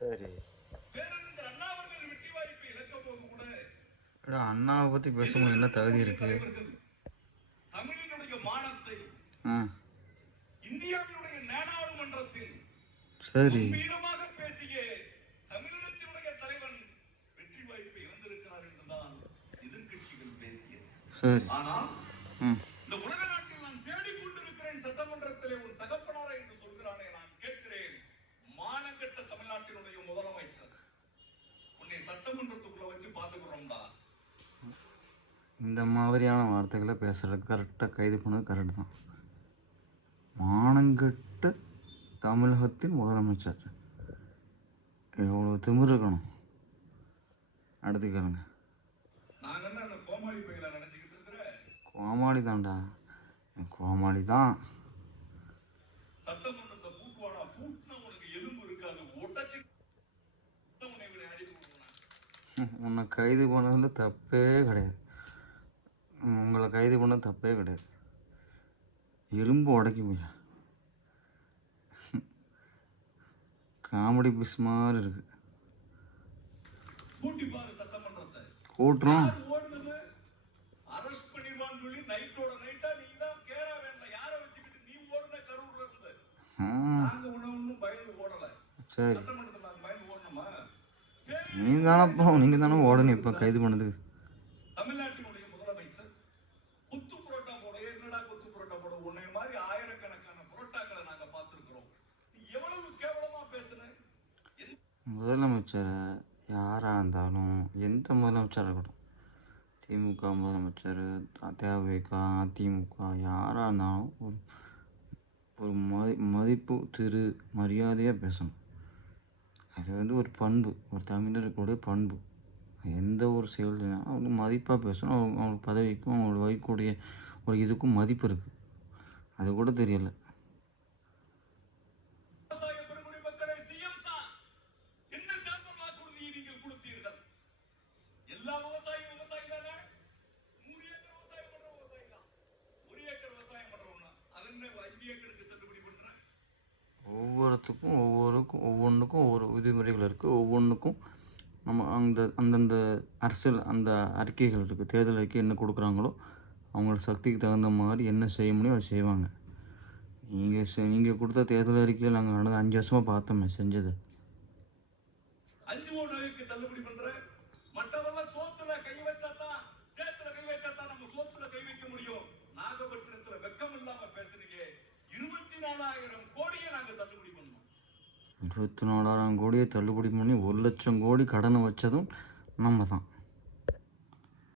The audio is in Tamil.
சரி. அண்ணாவை பற்றி பேசும்போது என்ன தகுதி இருக்கு? தமிழினுடைய மானத்தை இந்தியாவினுடைய நாடாளுமன்றத்தில் சரி வீரமாக பேசிய தமிழினத்தினுடைய தலைவன் வெற்றி வாய்ப்பை இழந்திருக்கிறார் என்றுதான் எதிர்கட்சிகள் பேசியது. சரி. ஆனால் இந்த உலக நாட்டில் நான் தேடிக்கொண்டிருக்கிறேன் சட்டமன்றத்திலே ஒரு தகப்பனாரா என்று சொல்கிறானே, நான் கேட்கிறேன், மானங்கெட்ட தமிழ்நாட்டினுடைய முதலமைச்சர், உன்னை சட்டமன்றத்துக்குள்ள வச்சு பாத்துக்கிறோம்டா. இந்த மாதிரியான வார்த்தைகளை பேசுறது கரெக்டாக கைது பண்ணது கரெக்டு தான். மானங்கெட்ட தமிழகத்தின் முதலமைச்சர், எவ்வளோ திமிர் இருக்கணும். அடுத்து கேளுங்க. கோமாளி தான்டா, கோமாளி தான். உன்னை கைது பண்ணதுல தப்பே கிடையாது. உங்களை கைது பண்ண தப்பே கிடையாது. எலும்பு உடைக்குமையா, காமெடி பீஸ் மாதிரி இருக்கு. கூட்டுறோம். சரி, நீங்க தானப்போ, நீங்க தானே ஓடணும் இப்போ கைது பண்ணது. தமிழ்நாட்டினுடைய முதலமைச்சர் குத்து புரோட்டா போட, என்னடா குத்து புரோட்டா போட, உன்னை மாதிரி ஆயிரக்கணக்கான புரோட்டாக்களை நாங்க பார்த்திருக்கிறோம். எவ்வளவு கேவலமா பேசுன. முதலமைச்சர் யாராக இருந்தாலும், எந்த முதலமைச்சராக இருக்கட்டும், திமுக முதலமைச்சர், தேவைக்க, அதிமுக, யாராக இருந்தாலும் ஒரு மதிப்பு திரு மரியாதையாக பேசணும். அது வந்து ஒரு பண்பு, ஒரு தமிழர்களுடைய பண்பு. எந்த ஒரு செயல்னாலும் அவங்க மதிப்பாக பேசணும். அவங்க பதவிக்கும் அவங்களோட வைக்கக்கூடிய ஒரு இதுக்கும் மதிப்பு இருக்குது. அது கூட தெரியல. ஒவ்வொருத்துக்கும் ஒவ்வொன்றுக்கும் ஒவ்வொரு விதிமுறைகள் இருக்குது. ஒவ்வொன்றுக்கும் நம்ம அந்தந்த அரசியல் அந்த அறிக்கைகள் இருக்குது. தேர்தல் அறிக்கை என்ன கொடுக்குறாங்களோ அவங்களோட சக்திக்கு தகுந்த மாதிரி என்ன செய்ய முடியும் அதை செய்வாங்க. நீங்கள் கொடுத்த தேர்தல் அறிக்கையில் நாங்கள் நடந்த 5 வருஷமாக பார்த்தோமே செஞ்சது. $24,000 கோடியை தள்ளுபடி பண்ணி 1 லட்சம் கோடி கடனை வச்சதும் நம்ம தான்.